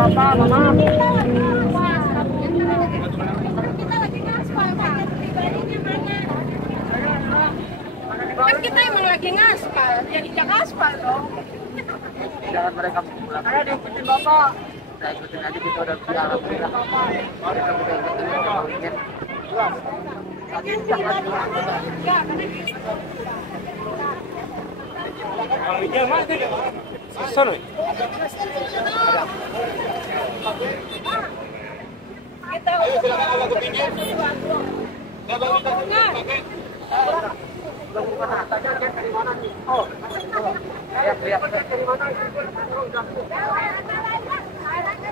Bapak, Mama. Kan kita emang lagi ngaspal, ya tidak aspal dong. Jangan mereka pulang. Ayo diikutin Bapak. Kita ikutin aja, kita udah biar alhamdulillah. Kita udah ikutin. Sorry. Kita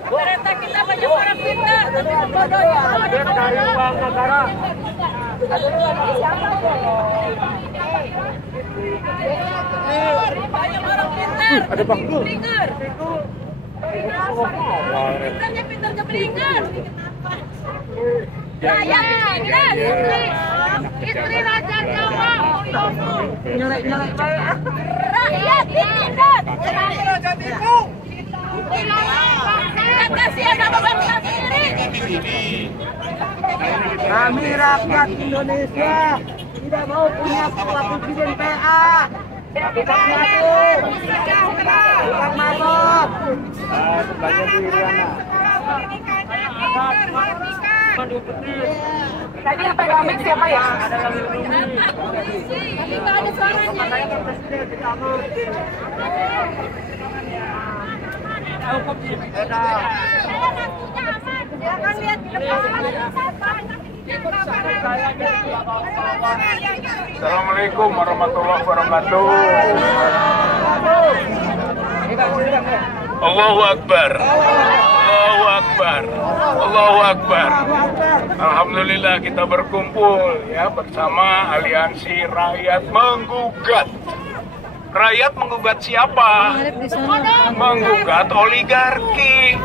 ternyata kita banyak orang pintar, bodoh ya. Dia dari uang negara. Banyak orang pintar. Ada bangku. Pintar. Pintarnya beringar. Rakyat ditindas, istri Raja Jawa Mulyono. Nyelek-nyelek baik. Rakyat ditindas. Kita kasihan sama bangsa sendiri. Kami rakyat Indonesia tidak mau punya presiden PA. Kita menyatu. Kita mabok. Sebagai Iriana. Tadi yang pegang mic siapa ya? Tapi nggak ada suaranya. Assalamualaikum warahmatullahi wabarakatuh. Allahu Akbar. Allahu Akbar. Allahu Akbar. Alhamdulillah kita berkumpul ya bersama Aliansi Rakyat Menggugat. Rakyat menggugat siapa? Menggugat oligarki.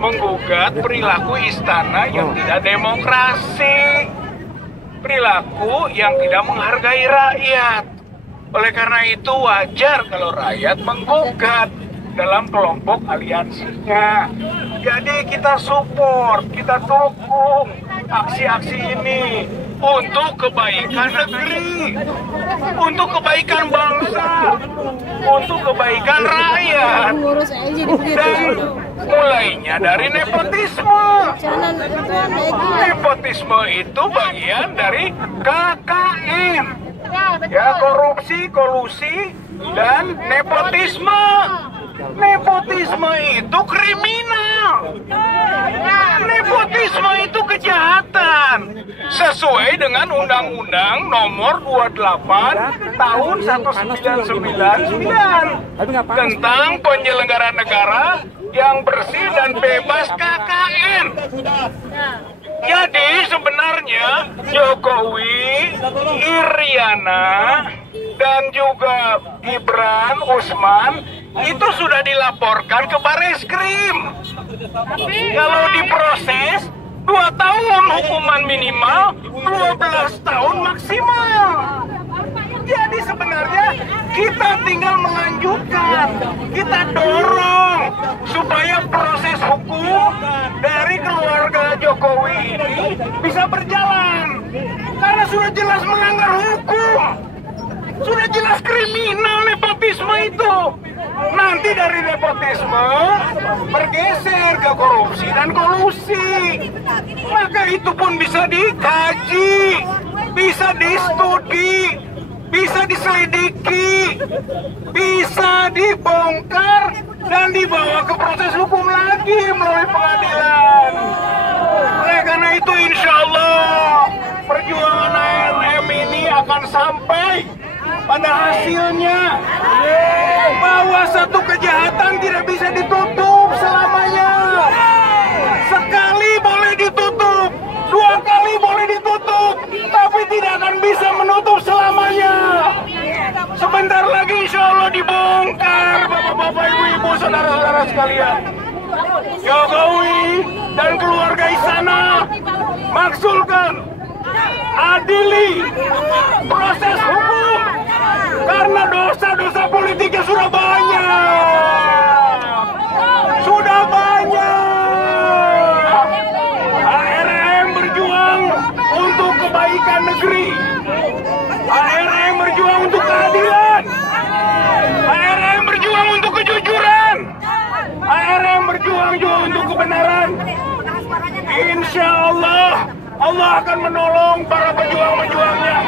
Menggugat perilaku istana yang tidak demokrasi. Perilaku yang tidak menghargai rakyat. Oleh karena itu wajar kalau rakyat menggugat dalam kelompok aliansinya. Jadi kita support, kita dukung aksi-aksi ini untuk kebaikan negeri, untuk kebaikan bangsa, untuk kebaikan rakyat. Dan mulainya dari nepotisme. Nepotisme itu bagian dari KKN. Ya, korupsi, kolusi, dan nepotisme. Nepotisme itu kriminal. Nepotisme itu kejahatan. Sesuai dengan Undang-Undang Nomor 28 Tahun 1999 tentang penyelenggaraan negara yang bersih dan bebas KKN. Jadi sebenarnya Jokowi, Iriana, dan juga Gibran, Usman itu sudah dilaporkan ke Bareskrim. Kalau diproses 2 tahun hukuman minimal, 12 tahun maksimal. Jadi sebenarnya kita tinggal melanjutkan, kita dorong supaya proses hukum dari keluarga Jokowi ini bisa berjalan. Karena sudah jelas melanggar hukum, sudah jelas kriminal nepotisme itu. Nanti dari nepotisme bergeser ke korupsi dan kolusi. Maka itu pun bisa dikaji, bisa distudi, bisa diselidiki, bisa dibongkar dan dibawa ke proses hukum lagi melalui pengadilan. Oleh karena itu insya Allah perjuangan ARM ini akan sampai pada hasilnya, bahwa satu kejahatan tidak bisa ditutup selamanya. Sekali boleh ditutup, 2 kali boleh ditutup, tapi tidak akan bisa menutup selamanya. Sebentar lagi insya Allah dibongkar, bapak-bapak, ibu-ibu, saudara-saudara sekalian. Jokowi dan keluarga istana maksulkan, adili proses hukum, karena dosa-dosa politiknya sudah banyak. Sudah banyak. berjuang juga untuk kebenaran. Insya Allah, Allah akan menolong para pejuang-pejuangnya.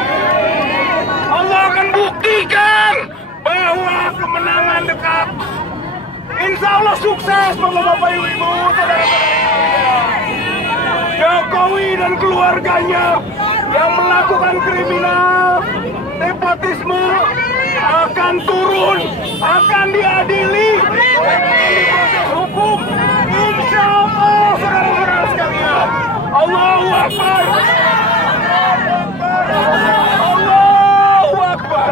Allah akan buktikan bahwa kemenangan dekat. Insya Allah sukses Bapak-bapak, Ibu-ibu, saudara-saudara. Jokowi dan keluarganya yang melakukan kriminal, nepotisme akan turun, akan diadili, proses hukum. Insya Allah, saudara-saudara sekalian. Allahu Akbar. Allahu Akbar.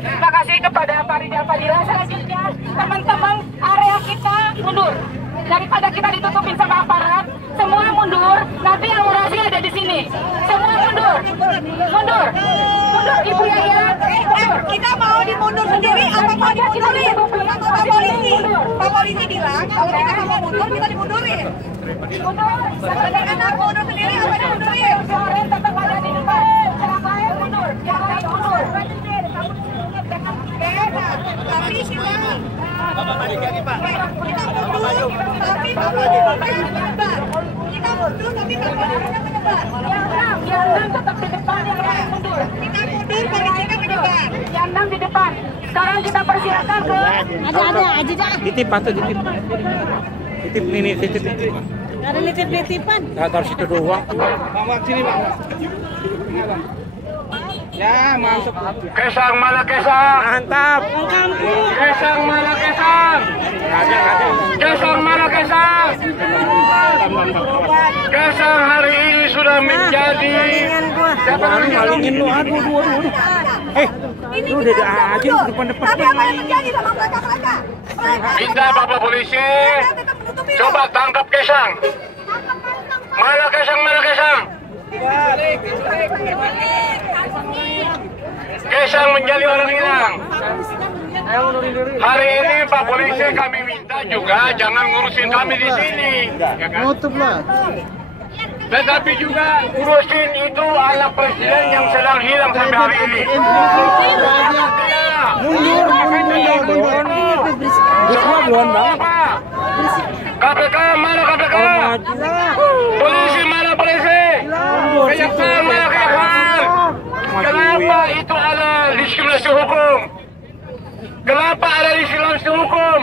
Terima kasih kepada Pak Ridha Fadila. Selanjutnya teman-teman area kita mundur. Daripada kita ditutupin sama aparat, semua mundur. Nanti yang orasi ada di sini. Semua mundur. Mundur. Mundur Ibu Yaya. Mundur. Kita mau dimundur sendiri apa mau dimundurin? Pak polisi. Pak polisi bilang kalau kita nggak mau mundur kita dimundurin. Mundur. Anak mundur sendiri apa dimundurin? Yang tetap ada di depan. Yang lain mundur. Yang lain mundur. Tapi kita mundur, tapi Bapak menyebar. Kita mundur, tapi Bapak menyebar. Yang enam tetap di depan, yang lain mundur. Kita mundur, polisinya menyebar. Yang enam di depan. Sekarang kita persilakan ke Ada aja dah. Titip atau titip? Titip ini titip. Ada nitip-nitipan. Taruh situ doang. Bang, sini bang. Ya, masuk. Kesang mana Kesang? Mantap. Kesang mana Kesang? Kesang mana Kesang? Kesang hari ini sudah menjadi. Siapa malingin lu? Aduh. Lu udah aja lu depan-depan. Tapi apa yang terjadi sama mereka? Minta Bapak polisi, coba tangkap Kesang. Mana Kesang? Mana Kesang? Kesang menjadi orang hilang. Hari ini Pak Polisi kami minta juga jangan ngurusin kami di sini. Ya kan? Tetapi juga urusin itu anak presiden yang sedang hilang sampai hari ini. KPK mana KPK? Polisi mana polisi? Kejaksaan mana kejaksaan? Kenapa itu ada diskriminasi hukum? Kenapa ada diskriminasi hukum?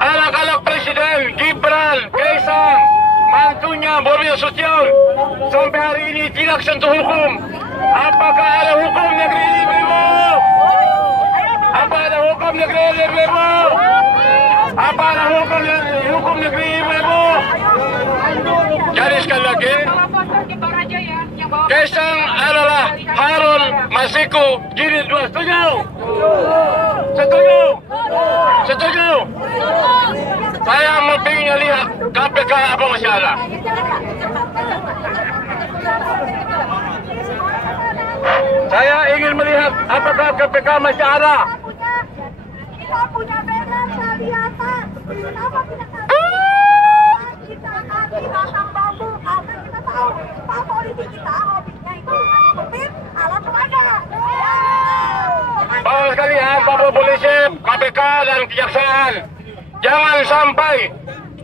Anak-anak presiden Gibran, Kaisang, mantunya Bobi Nasution sampai hari ini tidak sentuh hukum. Apakah ada hukum negeri ini, Ibu? Apa ada hukum negeri ini, Ibu? Apa ada hukum negeri ini, Ibu? Jadi sekali lagi, Kaisang adalah Harun Masiku Jilid 2. Setuju? Setuju? Setuju? Saya mau pengen lihat KPK apa masih ada. Saya ingin melihat apakah KPK masih ada. Kita punya banner di atas. Kenapa kita kita akan pasang bambu karena kita tahu Pak polisi kita hobinya itu menutupin alat peraga. Bapak sekalian, Bapak polisi, KPK dan kejaksaan, jangan sampai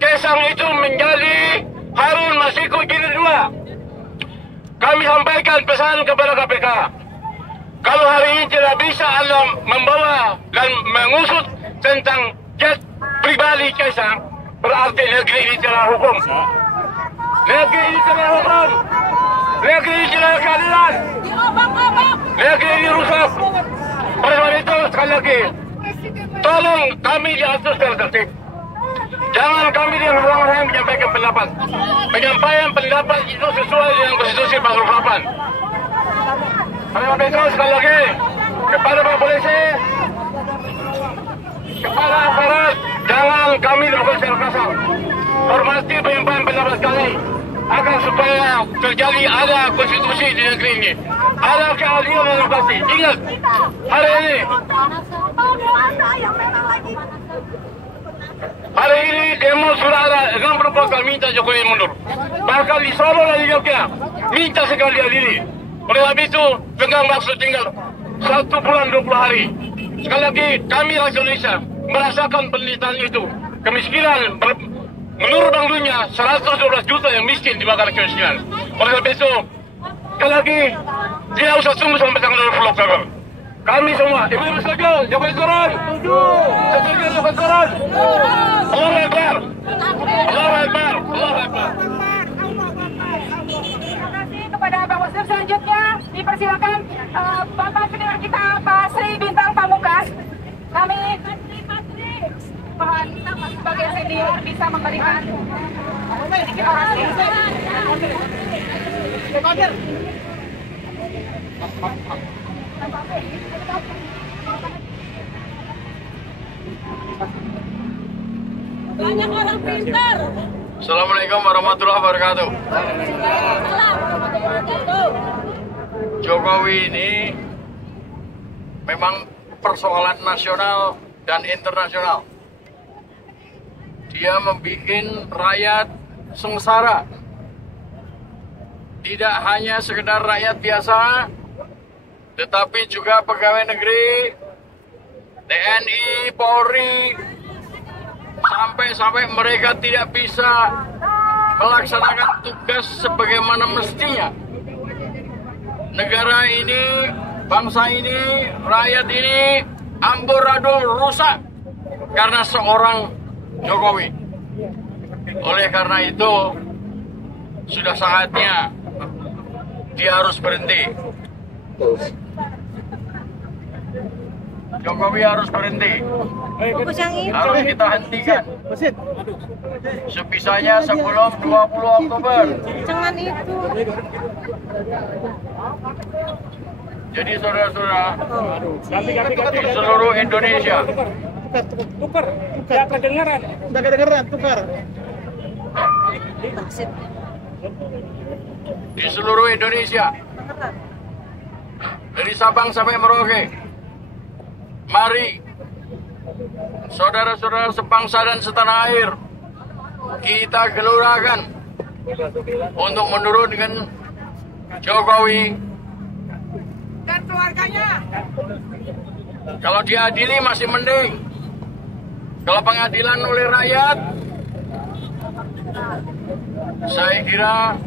Kaisang itu menjadi Harun Masiku Jilid 2. Kami sampaikan pesan kepada KPK. Kalau hari ini tidak bisa Anda membawa dan mengusut tentang jet pribadi Kaisang, berarti negeri ini tidak hukum. Negeri ini tidak hukum. Negeri ini tidak keadilan. Negeri ini rusak. Oleh sebab itu, sekali lagi, tolong kami diatur secara tertib. Jangan kami dihalang-halangi menyampaikan pendapat. Penyampaian pendapat itu sesuai dengan konstitusi pasal 8. Oleh sebab itu, sekali lagi, kepada Pak Polisi, kepada aparat, jangan kami lakukan secara kasar. Hormati penyampaian pendapat kami agar supaya terjadi ada konstitusi di negeri ini, ada keadilan dan demokrasi. Ingat, hari ini demo sudah ada dengan proposal minta Jokowi mundur. Bahkan di Solo dan di Jogja minta sekali diadili. Oleh sebab itu, pegang maksud tinggal 1 bulan 20 hari. Sekali lagi, kami rakyat Indonesia merasakan penderitaan itu. Kemiskinan, menurut Bank Dunia, 112 juta yang miskin di negara kemiskinan. Oleh besok, sekali lagi, tidak usah tunggu sampai tanggal 20 Oktober. Kami semua, ibu-ibu setuju, Jokowi turun. Setuju Jokowi turun. Allahu Akbar. Allahu Akbar. Allahu Akbar. Terima kasih kepada Bang Muslim. Selanjutnya dipersilakan Bapak Senior kita Pak Sri Bintang Pamungkas. Kami mohon sebagai senior bisa memberikan sedikit orasi. Banyak orang pintar. Assalamualaikum warahmatullahi wabarakatuh. Jokowi ini memang persoalan nasional dan internasional. Dia membuat rakyat sengsara. Tidak hanya sekedar rakyat biasa, tetapi juga pegawai negeri, TNI, Polri, sampai mereka tidak bisa melaksanakan tugas sebagaimana mestinya. Negara ini, bangsa ini, rakyat ini amburadul rusak karena seorang Jokowi. Oleh karena itu, sudah saatnya dia harus berhenti. Jokowi harus berhenti. Harus kita hentikan. Sebisanya sebelum 20 Oktober. Jangan itu. Jadi saudara-saudara, di seluruh Indonesia, Tukar. Tidak kedengeran, tukar. di seluruh Indonesia, dari Sabang sampai Merauke, mari saudara-saudara sebangsa dan setanah air, kita gelurakan untuk menurunkan Jokowi Dan keluarganya. Kalau diadili masih mending. Kalau pengadilan oleh rakyat, saya kira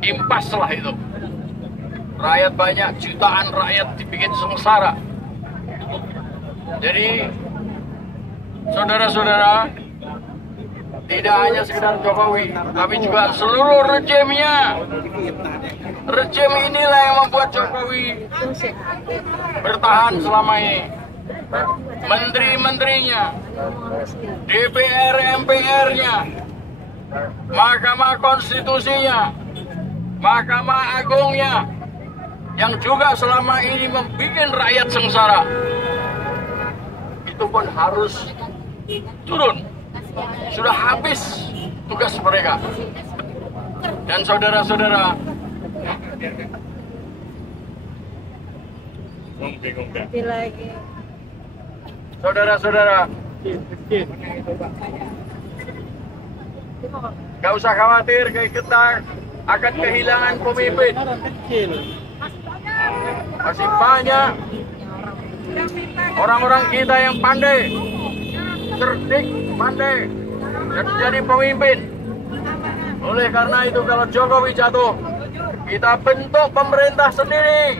impas lah itu. Rakyat banyak, jutaan rakyat dibikin sengsara. Jadi, saudara-saudara, tidak hanya sekedar Jokowi, tapi juga seluruh rejimnya. Rejim inilah yang membuat Jokowi bertahan selama ini. Menteri-menterinya, DPR, MPR-nya, Mahkamah Konstitusinya, Mahkamah Agungnya, yang juga selama ini membuat rakyat sengsara, itu pun harus turun. Sudah habis tugas mereka. Dan saudara-saudara, lagi. saudara-saudara, gak usah khawatir, kita akan kehilangan pemimpin. Masih banyak orang-orang kita yang pandai, cerdik, pandai, dan jadi pemimpin. Oleh karena itu, kalau Jokowi jatuh, kita bentuk pemerintah sendiri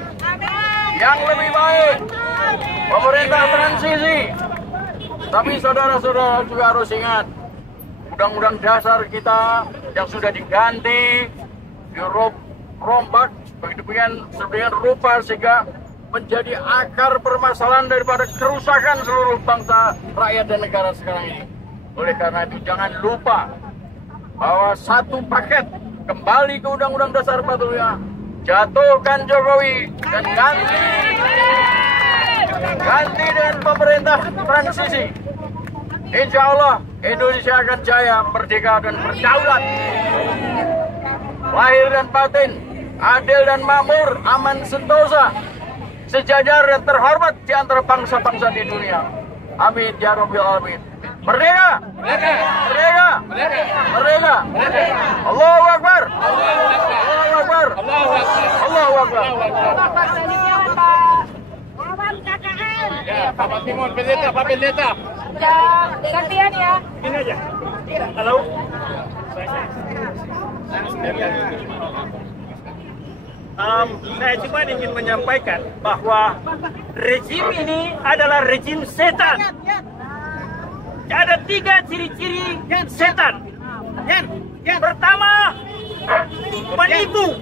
yang lebih baik, pemerintah transisi. Tapi saudara-saudara juga harus ingat, undang-undang dasar kita yang sudah diganti, dirombak sedemikian rupa sehingga menjadi akar permasalahan daripada kerusakan seluruh bangsa, rakyat, dan negara sekarang ini. Oleh karena itu, jangan lupa bahwa satu paket kembali ke Undang-Undang Dasar 45, jatuhkan Jokowi dan ganti dengan pemerintah transisi. Insya Allah Indonesia akan jaya, merdeka, dan berdaulat, lahir dan batin, adil dan makmur, aman sentosa, sejajar dan terhormat di antara bangsa-bangsa di dunia. Amin ya Rabbil Alamin. Merdeka! Merdeka! Merdeka! Merdeka! Allahu Akbar! Allahu Akbar! Allahu Akbar! Allahu Akbar! Pak Timon, pendeta, Pak Pendeta. Ya, gantian ya. Ini aja. Halo. Saya cuma ingin menyampaikan bahwa rezim ini adalah rezim setan. Ada 3 ciri-ciri setan. Pertama, penipu.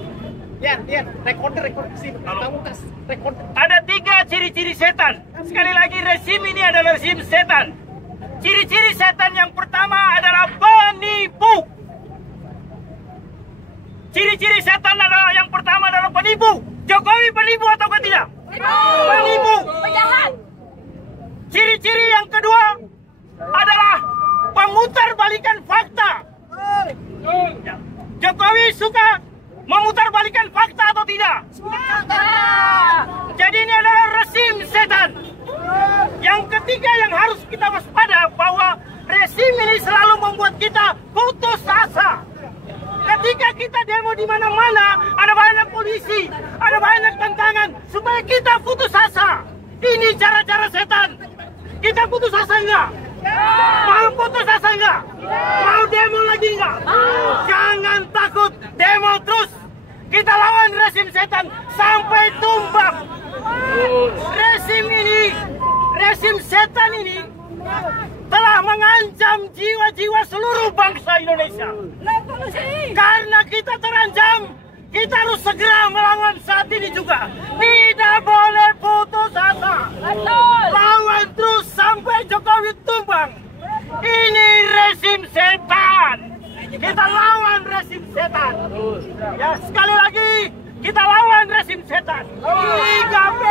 Ada 3 ciri-ciri setan. Sekali lagi, rezim ini adalah rezim setan. Ciri-ciri setan yang pertama adalah penipu. Ciri-ciri setan adalah yang pertama adalah penipu. Jokowi penipu atau tidak? Penipu. Penjahat. Ciri-ciri yang kedua adalah pemutarbalikan fakta. Jokowi suka memutarbalikan fakta atau tidak? Jadi ini adalah rezim setan. Yang ketiga yang harus kita waspada bahwa rezim ini selalu membuat kita putus asa. Ketika kita demo di mana-mana, ada banyak polisi, ada banyak tantangan supaya kita putus asa. Ini cara-cara setan. Kita putus asa enggak? Mau putus asa enggak? Mau demo lagi enggak? Jangan takut, demo terus. Kita lawan rezim setan sampai tumbang. Rezim setan ini telah mengancam jiwa-jiwa seluruh bangsa Indonesia. Karena kita terancam, kita harus segera melawan saat ini juga. Tidak boleh putus asa. Lawan terus sampai Jokowi tumbang. Ini rezim setan. Kita lawan rezim setan. Ya, sekali lagi kita lawan rezim setan. 3P,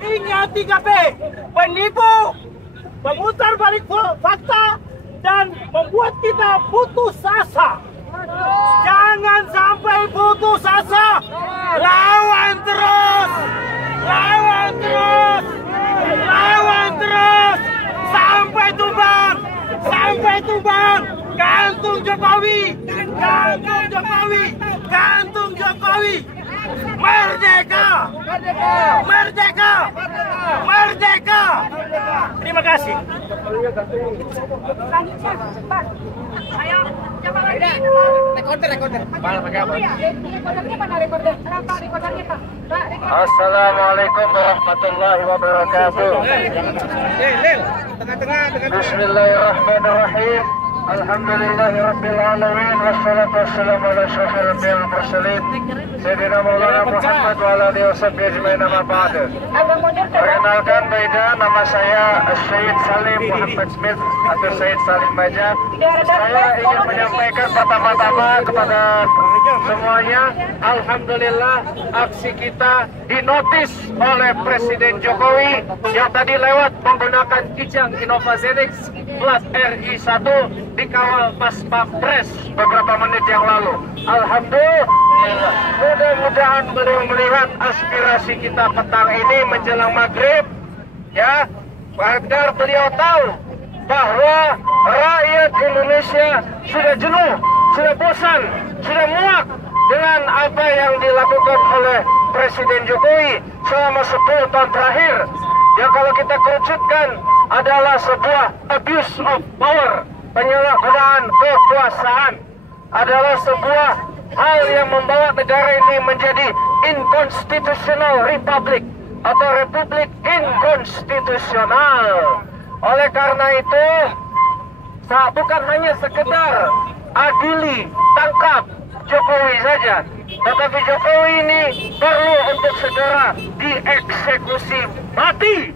ingat 3P. Penipu, memutar balik fakta, dan membuat kita putus asa. Jangan sampai putus asa. Lawan terus. Lawan terus. Lawan terus. Sampai tumbang. Sampai tumbang. Gantung Jokowi. Gantung Jokowi. Gantung Jokowi. Merdeka. Merdeka. Merdeka. Terima kasih. Assalamualaikum warahmatullahi wabarakatuh. Bismillahirrahmanirrahim. Alhamdulillahirabbil alamin wassalatu wassalamu ala asyrafil anbiya'i wal mursalin sayyidina Maulana Muhammad wa ala alihi washabbihi ajmain amma ba'd. Perkenalkan beda, nama saya Syed Salim Muhammad Smith atau Syed Salim Baja. Saya ingin menyampaikan pertama-tama kepada semuanya, alhamdulillah aksi kita dinotis oleh Presiden Jokowi yang tadi lewat menggunakan kijang Innovazenix plat RI1 dikawal pas Pampres beberapa menit yang lalu. Alhamdulillah, mudah-mudahan beliau melihat aspirasi kita petang ini menjelang maghrib, ya, agar beliau tahu bahwa rakyat Indonesia sudah jenuh, sudah bosan, sudah muak dengan apa yang dilakukan oleh Presiden Jokowi selama 10 tahun terakhir. Ya, kalau kita kerucutkan adalah sebuah abuse of power, penyalahgunaan kekuasaan, adalah sebuah hal yang membawa negara ini menjadi inconstitutional republic atau republik inkonstitusional. Oleh karena itu, bukan hanya sekedar adili, tangkap Jokowi saja, tetapi Jokowi ini perlu untuk segera dieksekusi mati.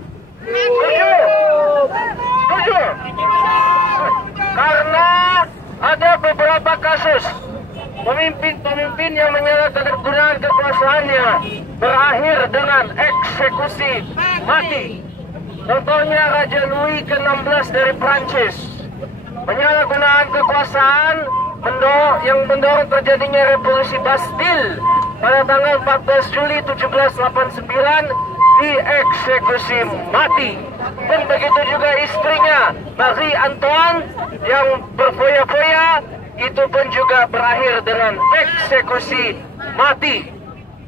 Setuju? Karena ada beberapa kasus pemimpin-pemimpin yang menyalahgunakan kekuasaannya berakhir dengan eksekusi mati. Contohnya Raja Louis ke-16 dari Prancis, penyalahgunaan kekuasaan yang mendorong terjadinya revolusi Bastille pada tanggal 14 Juli 1789 dieksekusi mati. Dan begitu juga istrinya Marie Antoinette yang berfoya-foya, itu pun juga berakhir dengan eksekusi mati.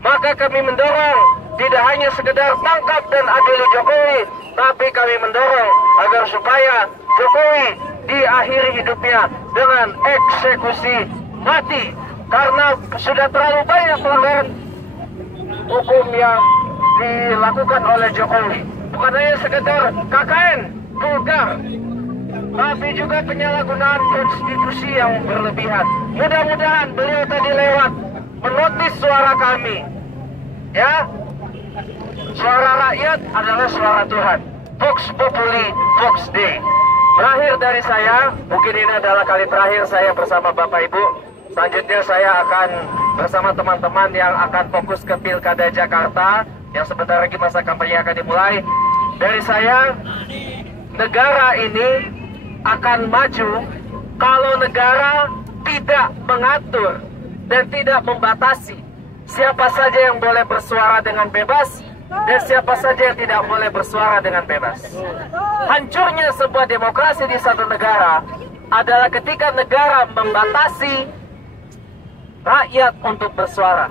Maka kami mendorong tidak hanya sekedar tangkap dan adili Jokowi, tapi kami mendorong agar supaya Jokowi diakhiri hidupnya dengan eksekusi mati, karena sudah terlalu banyak pelanggaran hukum yang dilakukan oleh Jokowi. Bukan hanya sekedar KKN vulgar, tapi juga penyalahgunaan konstitusi yang berlebihan. Mudah-mudahan beliau tadi lewat menotis suara kami, ya. Suara rakyat adalah suara Tuhan. Vox Populi, Vox Dei. Berakhir dari saya, mungkin ini adalah kali terakhir saya bersama Bapak Ibu. Selanjutnya saya akan bersama teman-teman yang akan fokus ke Pilkada Jakarta, yang sebentar lagi masa kampanye akan dimulai. Dari saya, negara ini akan maju kalau negara tidak mengatur dan tidak membatasi siapa saja yang boleh bersuara dengan bebas dan siapa saja yang tidak boleh bersuara dengan bebas. Hancurnya sebuah demokrasi di satu negara adalah ketika negara membatasi rakyat untuk bersuara.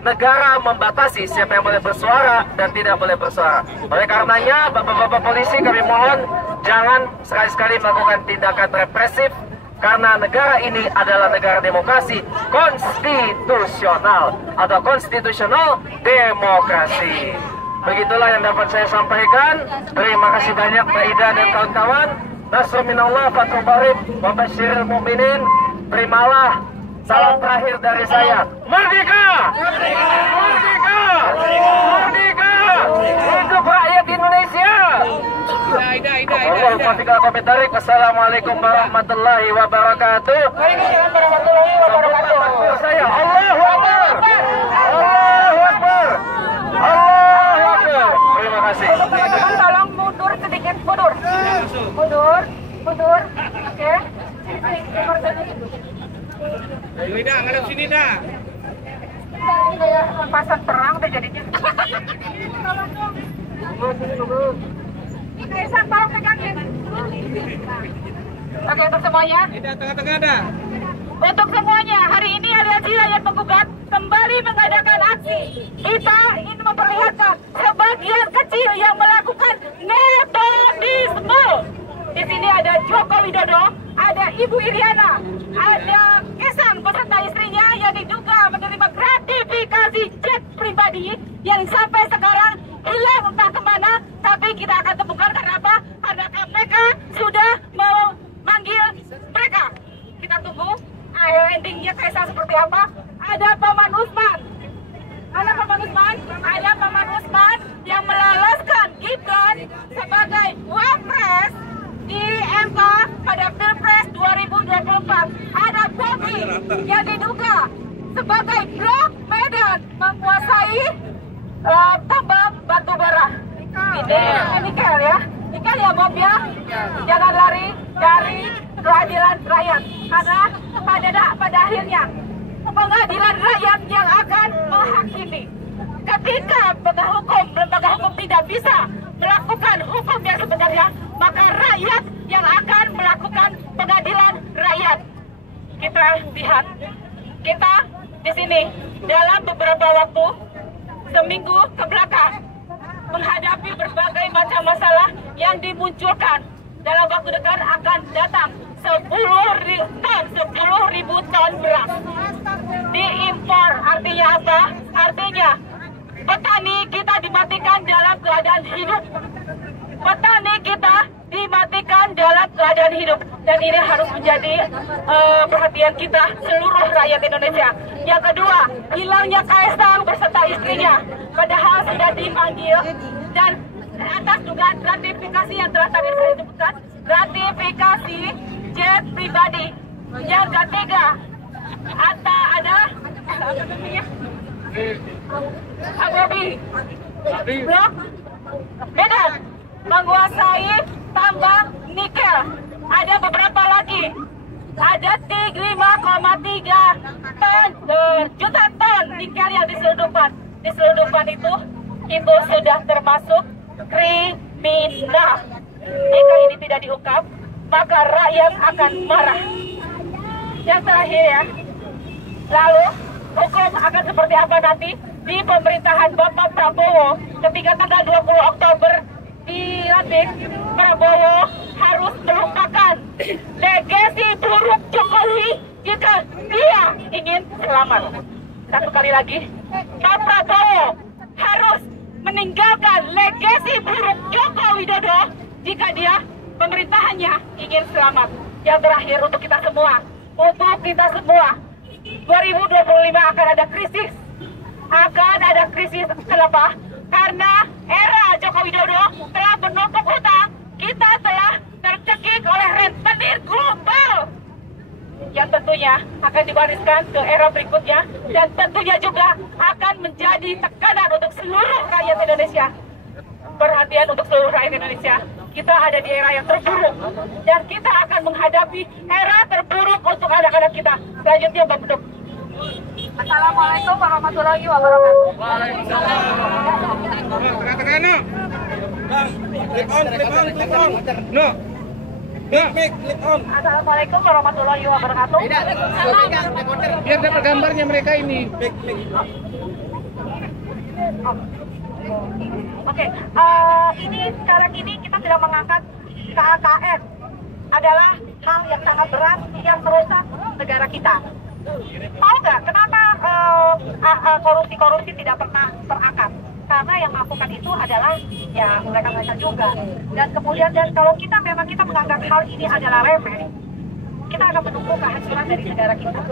Negara membatasi siapa yang boleh bersuara dan tidak boleh bersuara. Oleh karenanya, Bapak-bapak polisi, kami mohon jangan sekali-sekali melakukan tindakan represif, karena negara ini adalah negara demokrasi konstitusional atau konstitusional demokrasi. Begitulah yang dapat saya sampaikan. Terima kasih banyak Mbak Ida dan kawan-kawan. Nasrul minallah, fathul qarib, wa basyiril mu'minin. Terimalah salam terakhir dari saya. Merdeka! Merdeka! Merdeka! Untuk rakyat Indonesia! Wassalamualaikum warahmatullahi wabarakatuh. Saya Allahu Akbar. Allahu Akbar. Allahu Akbar. Terima kasih. Teman-teman tolong mundur sedikit, mundur. Mundur, mundur. Oke. Ini dah, ngadep sini dah. Pasang perang udah jadinya. Kaisang, tolong pegangin. Oke, untuk semuanya. Ini tengah-tengah dah. Untuk semuanya, hari ini Aliansi Rakyat Penggugat kembali mengadakan aksi. Kita ingin memperlihatkan sebagian kecil yang melakukan nepotisme. Di sini ada Joko Widodo, ada Ibu Iriana, ada Kaisang beserta istrinya yang diduga menerima gratifikasi jet pribadi yang sampai sekarang hilang entah kemana. Tapi kita akan temukan karena apa? Karena KPK sudah memanggil mereka. Kita tunggu endingnya Kaisang seperti apa. Ada Paman Usman. Ada Paman Usman. Ada Paman Usman yang meloloskan Gibran sebagai wapres di MK pada Pilpres 2024. Ada Bobi yang diduga sebagai blok Medan menguasai tambang batu bara. Ini nikel ya. Nikel ya Bob ya. Jangan lari dari keadilan rakyat, karena pada akhirnya pengadilan rakyat yang akan menghakimi. Ketika lembaga hukum tidak bisa melakukan hukum yang sebenarnya, maka rakyat yang akan melakukan pengadilan rakyat. Kita lihat, kita di sini dalam beberapa waktu, seminggu ke belakang, menghadapi berbagai macam masalah yang dimunculkan. Dalam waktu dekat akan datang 10.000 ton beras diimpor. Artinya apa? Artinya petani kita dimatikan dalam keadaan hidup. Petani kita dimatikan dalam keadaan hidup. Dan ini harus menjadi perhatian kita seluruh rakyat Indonesia. Yang kedua, hilangnya Kaisang beserta istrinya, padahal sudah dipanggil, dan atas dugaan gratifikasi yang telah tadi saya sebutkan, gratifikasi jet pribadi. Yang ketiga, ada apa namanya? Bobi blok Medan menguasai tambang nikel. Ada beberapa lagi, ada 5,3 juta ton nikel yang diselundupkan. Diselundupkan itu sudah termasuk kriminal. Jika ini tidak diungkap, maka rakyat akan marah. Yang terakhir ya, lalu hukum akan seperti apa nanti? di pemerintahan Bapak Prabowo ketika tanggal 20 Oktober dilantik, Prabowo harus melupakan legasi buruk Jokowi jika dia ingin selamat. Satu kali lagi, Pak Prabowo harus meninggalkan legasi buruk Joko Widodo jika dia pemerintahannya ingin selamat. Yang terakhir untuk kita semua, 2025 akan ada krisis. Kenapa? Karena era Joko Widodo telah menumpuk hutang, kita telah tercekik oleh rentenir global yang tentunya akan diwariskan ke era berikutnya, dan tentunya juga akan menjadi tekanan untuk seluruh rakyat Indonesia. Perhatian untuk seluruh rakyat Indonesia, kita ada di era yang terburuk dan kita akan menghadapi era terburuk untuk anak-anak kita. Selanjutnya Bang Beduk. Assalamualaikum warahmatullahi wabarakatuh. Assalamualaikum warahmatullahi wabarakatuh. Biar dapat gambarnya mereka ini. Oke, ini sekarang ini kita sedang mengangkat KKN, adalah hal yang sangat berat yang merusak negara kita. Tahu nggak kenapa korupsi tidak pernah terangkat? Karena yang melakukan itu adalah ya mereka juga. Dan kemudian kalau kita menganggap hal ini adalah remeh, kita akan menunggu kehancuran dari negara kita.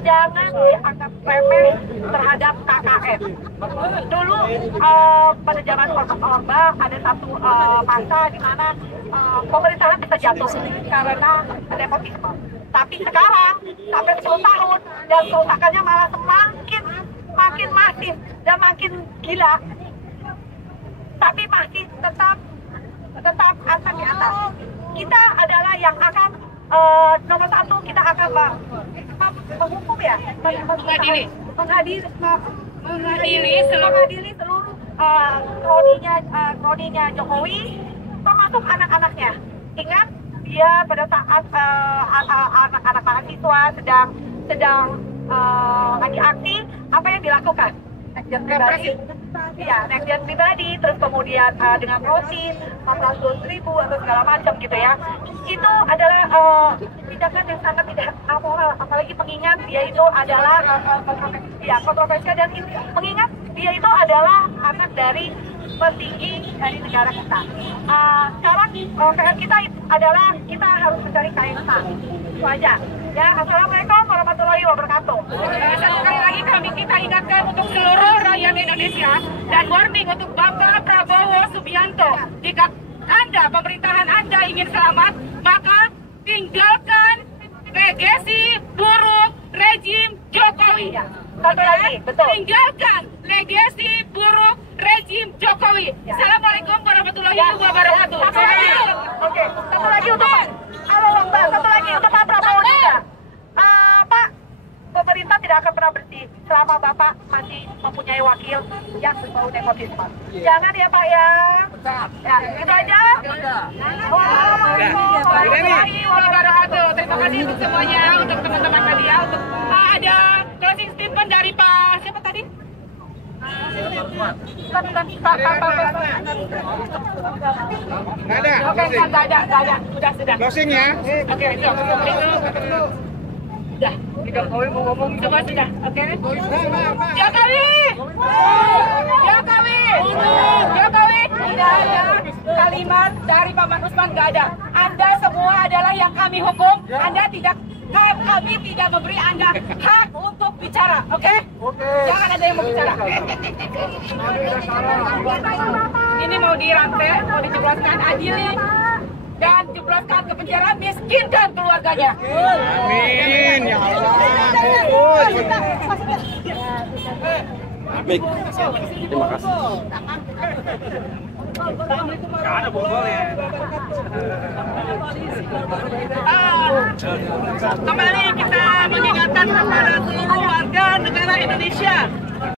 Jangan dianggap remeh terhadap KKN. Dulu pada zaman Orba ada satu masa di mana pemerintahan bisa jatuh karena nepotisme. Tapi sekarang sampai 10 tahun dan kerusakannya malah makin masif dan makin gila. Tapi masih tetap akan di atas. Kita adalah yang akan nomor satu, kita akan menghukum ya, mengadili seluruh kroninya Jokowi, termasuk anak-anaknya. Ingat, dia pada saat anak-anak mahasiswa sedang lagi aksi, apa yang dilakukan? Naik pribadi, terus kemudian dengan prosin 400.000 atau segala macam gitu ya. Itu adalah tindakan yang sangat tidak amoral, apalagi mengingat dia itu adalah kontroversial, dan mengingat dia itu adalah anak dari petinggi dari negara kita. Sekarang PR kita adalah kita harus mencari KMK. Itu aja. Ya, assalamualaikum warahmatullahi wabarakatuh. Sekali lagi kita ingatkan untuk seluruh rakyat Indonesia dan warning untuk Bapak Prabowo Subianto, jika pemerintahan Anda ingin selamat, maka tinggalkan legasi buruk rejim Jokowi. Satu lagi, betul. Tinggalkan legasi buruk rejim Jokowi. Assalamualaikum warahmatullahi wabarakatuh. Oke, satu lagi untuk Pak Prabowo juga. Pak, pemerintah tidak akan pernah bersih selama Bapak masih mempunyai wakil yang berbau nepotisme. Jangan ya Pak ya. Ya, itu aja. Wassalamualaikum warahmatullahi wabarakatuh. Terima kasih untuk semuanya, untuk teman-teman tadi ya. Untuk ada closing statement dari Pak siapa tadi? Nggak ada. Oke, nggak ada. Sudah. Closing ya. Oke, itu. Sudah. Jokowi mau ngomong semua sudah. Oke. Jokowi. Tidak ada kalimat dari Paman Usman, nggak ada. Anda semua adalah yang kami hukum. Kami tidak memberi Anda hak untuk bicara, oke? Jangan ada yang mau bicara. Ini mau dirantai, mau dijebloskan, adili dan jebloskan ke penjara, miskinkan keluarganya. Amin. Ya Allah. Baik. Terima kasih. Kembali kita mengingatkan kepada seluruh warga negara Indonesia